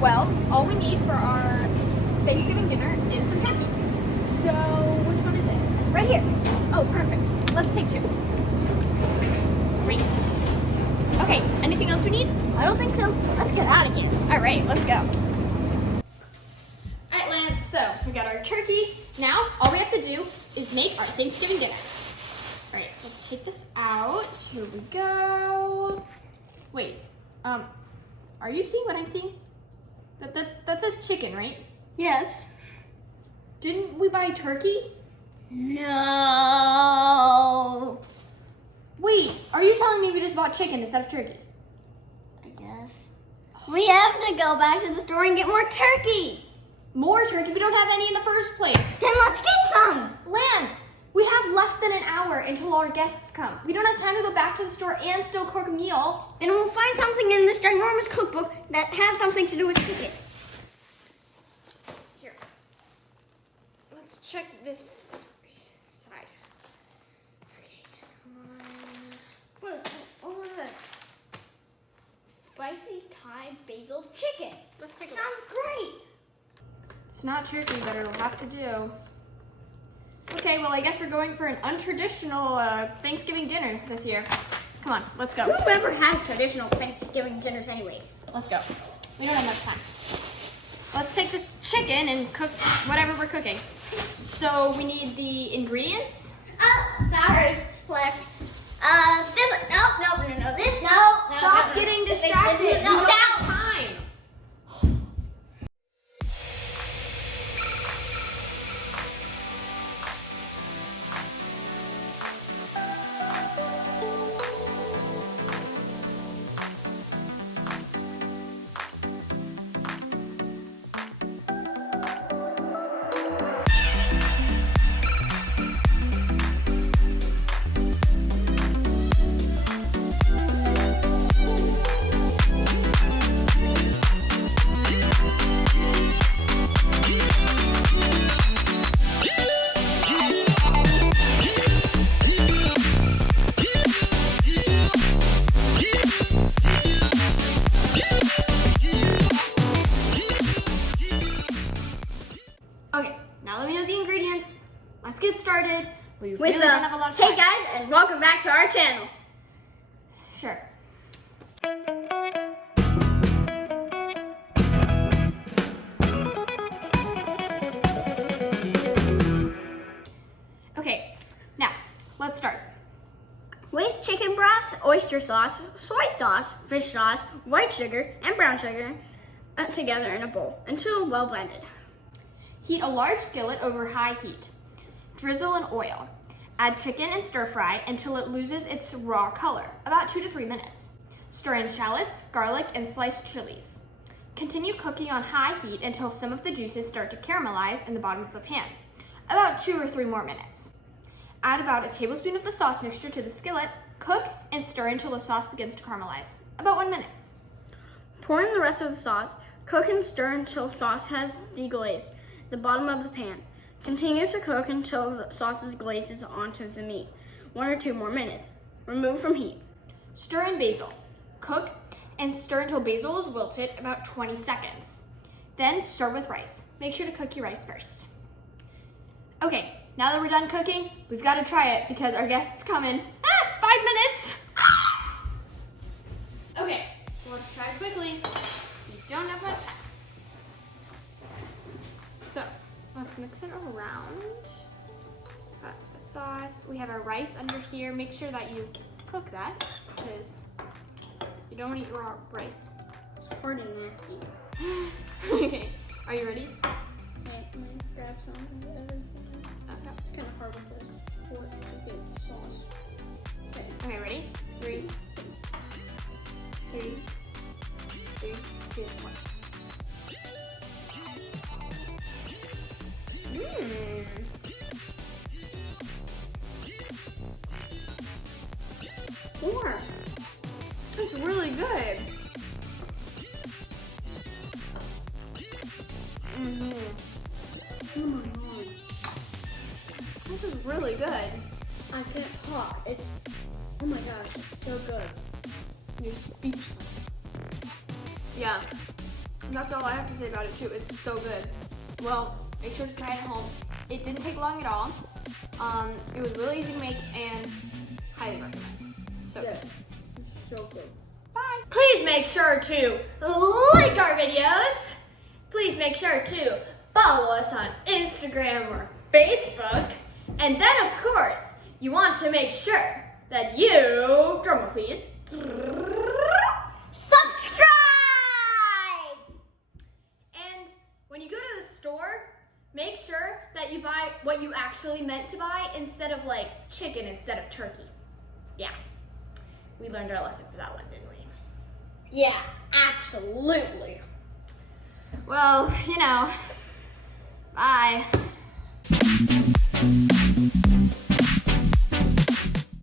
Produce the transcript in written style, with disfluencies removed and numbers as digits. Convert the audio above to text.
Well, all we need for our Thanksgiving dinner is some turkey. So, which one is it? Right here. Oh, perfect. Let's take 2. Great. Okay, anything else we need? I don't think so. Let's get out of here. All right, let's go. All right, Lance, so we got our turkey. Now, all we have to do is make our Thanksgiving dinner. All right, so let's take this out. Here we go. Wait, are you seeing what I'm seeing? That says chicken, right? Yes. Didn't we buy turkey? No. Wait, are you telling me we just bought chicken instead of turkey? I guess. We have to go back to the store and get more turkey. More turkey? We don't have any in the first place. Then let's get some. Lance, we have less than an hour until our guests come. We don't have time to go back to the store and still cook a meal. Then we'll find something in this ginormous cookbook that has something to do with chicken. Here. Let's check this side. Okay, come on. What was this? Spicy Thai basil chicken. Let's take a look. Sounds great. It's not turkey, but it'll have to do. Okay, well, I guess we're going for an untraditional Thanksgiving dinner this year. Come on, let's go. Who ever had traditional Thanksgiving dinners anyways? Let's go. We don't have much time. Let's take this chicken and cook whatever we're cooking. So we need the ingredients. Oh, sorry. Left. This one. No, this. No. Stop getting distracted. No, We don't down. have time. Okay, now that we know the ingredients, let's get started. We really don't have a lot of time. Hey guys, and welcome back to our channel. Sure. Okay, now let's start. With chicken broth, oyster sauce, soy sauce, fish sauce, white sugar, and brown sugar together in a bowl until well blended. Heat a large skillet over high heat. Drizzle in oil. Add chicken and stir fry until it loses its raw color, about 2 to 3 minutes. Stir in shallots, garlic, and sliced chilies. Continue cooking on high heat until some of the juices start to caramelize in the bottom of the pan, about 2 or 3 more minutes. Add about a tablespoon of the sauce mixture to the skillet, cook, and stir until the sauce begins to caramelize, about 1 minute. Pour in the rest of the sauce, cook and stir until sauce has deglazed the bottom of the pan. Continue to cook until the sauce glazes onto the meat, 1 or 2 more minutes. Remove from heat. Stir in basil. Cook and stir until basil is wilted, about 20 seconds. Then stir with rice. Make sure to cook your rice first. Okay, now that we're done cooking, we've got to try it because our guest's coming. 5 minutes! Okay, so let's try quickly. We don't have much time. So, let's mix it around. Got the sauce. We have our rice under here. Make sure that you cook that because you don't want to eat raw rice. It's hard and nasty. Okay, are you ready? Okay, I'm gonna grab some of everything. It's kind of hard with the fork to get sauce. Okay, ready? 3, 2, 1. More. It's really good. Oh my god. This is really good. I can't talk. It's, oh my gosh, it's so good. You're speechless. Yeah. That's all I have to say about it too. It's so good. Well, make sure to try it at home. It didn't take long at all. It was really easy to make and highly recommend. So good. It's so good. Bye. Please make sure to like our videos. Please make sure to follow us on Instagram or Facebook. And then, of course, you want to make sure that you, drumroll please, subscribe! And when you go to the store, make sure that you buy what you actually meant to buy instead of like chicken instead of turkey. Yeah, we learned our lesson for that one, didn't we? Yeah, absolutely. Well, bye.